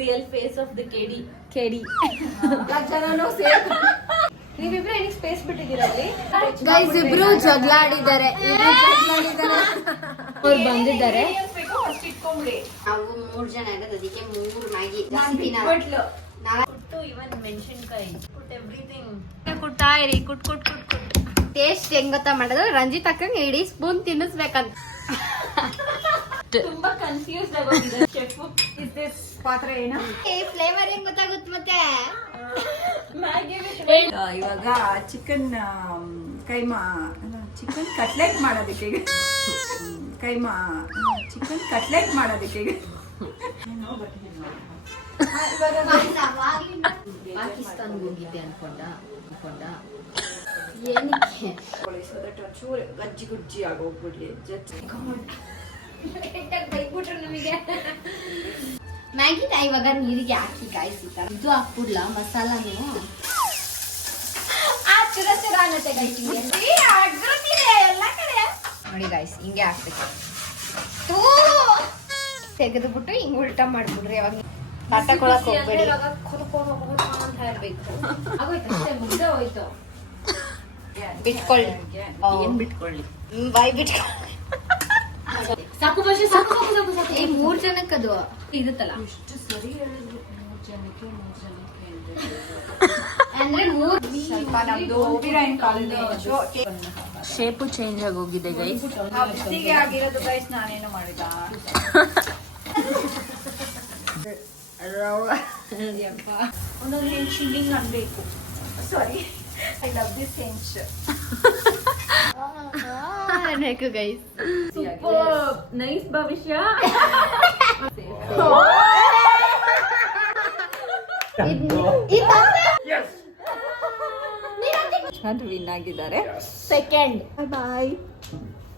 Real face of the KD. ನೀವಿಬ್ರು ಏನಿಗೆ space ಬಿಟ್ಟಿದ್ದೀರಾ ಅಲ್ಲಿ? ಗೈಸ್ ಇಬ್ರು ಜಗಳಾಡಿದ್ದಾರೆ. ಅವ್ರು ಬಂದಿದ್ದಾರೆ. ನಾವು 3 ಜನ ಇರೋದು, ಅದಕ್ಕೆ 3 ಮ್ಯಾಗಿ ಇವನ್ ಮೆಣಸಿನ್ಕಾಯಿ ಎವ್ರಿಥಿಂಗ್ ಕುಟ್ತಾ ಇರಿ. ಕುಟ್ ಟೇಸ್ಟ್ ಹೆಂಗ್ ಗೊತ್ತಾ ಮಾಡೋದು? ರಂಜಿತ್ ಅಕ್ಕಂಗೆ ಇಡೀ ಸ್ಪೂನ್ ತಿನ್ನಿಸ್ಬೇಕಂತ. ತುಂಬಾ ಕನ್ಫ್ಯೂಸ್ಡ್ ಆಗೋಗಿದೆ ಶೆಫ್. ಪಾತ್ರೆ ಏನು ಫ್ಲೇವರ್ ಹೆಂಗ್ ಗೊತ್ತಾಗುತ್ತೆ ಮತ್ತೆ? ಇವಾಗ ಚಿಕನ್ ಚಿಕನ್ ಕಟ್ಲೆಟ್ ಮಾಡೋದಕ್ಕೆ ಚಿಕನ್ ಕಟ್ಲೆಟ್ ಮಾಡೋದಕ್ಕೆ ಪಾಕಿಸ್ತಾನ ಹೋಗಿದ್ದೆ ಅನ್ಕೊಂಡ ಏನಕ್ಕೆ ಚೂರು ಗಜ್ಜಿ ಗುಜ್ಜಿ ಆಗೋಗ್ಬಿಡ್ಲಿ. ಮ್ಯಾಗಿನ ಇವಾಗ ನೀರಿಗೆ ಹಾಕಿ ಕಾಯಿಸಿತಾರ. ಇದು ಹಾಕ್ಬಿಡ್ಲಾ ಮಸಾಲಾನು? ನೋಡಿ ಗಾಯ್ಸ್, ಹಿಂಗೆ ಹಾಕ್ಬೇಕು. ತೆಗೆದ್ಬಿಟ್ಟು ಹಿಂಗ್ ಉಲ್ಟಾ ಮಾಡ್ಬಿಡ್ರಿ. ಅವಾಗ ತಟ್ಟಕೊಳಕ್ ಹೋಗ್ಬೇಡಿ. ಬಿಟ್ಕೊಳ್ಳಿ. ಏನ್ ಬಿಟ್ಕೊಳ್ಳಿ? ಬಾಯ್ ಬಿಟ್ಕೊಳ್ಳಿ. ಸಾಕು ಭಾಷೆ, ಸಾಕು. 3 ಜನಕ್ಕದು ಇರುತ್ತಲ್ಲ ಸರಿ ಹೇಳಿದ್ರು. 3 ಜನಕ್ಕೆ ಅಂದ್ರೆ 3 ಸ್ವಲ್ಪ ನಮ್ದು ಓಬಿರಾಯನ್ ಕಾಲೇಜ್ ಶೇಪು ಚೇಂಜ್ ಆಗೋಗಿದೆ ಗೈಸ್. ಹೀಗೆ ಆಗಿರೋದು ಗೈಸ್. ನಾನೇನು ಮಾಡಿದ ಒಂದೊಂದು ಚಿಲ್ಲಿಂಗ್ ಅನ್ಬೇಕು. ಸಾರಿ, ಐ ಲವ್ ದಿಸ್ ಹೆಂಚ್. Guys nice Bhavishya. ಚಂದ್ ವಿನ್ ಆಗಿದ್ದಾರೆ. ಸೆಕೆಂಡ್ ಬಾಯ್.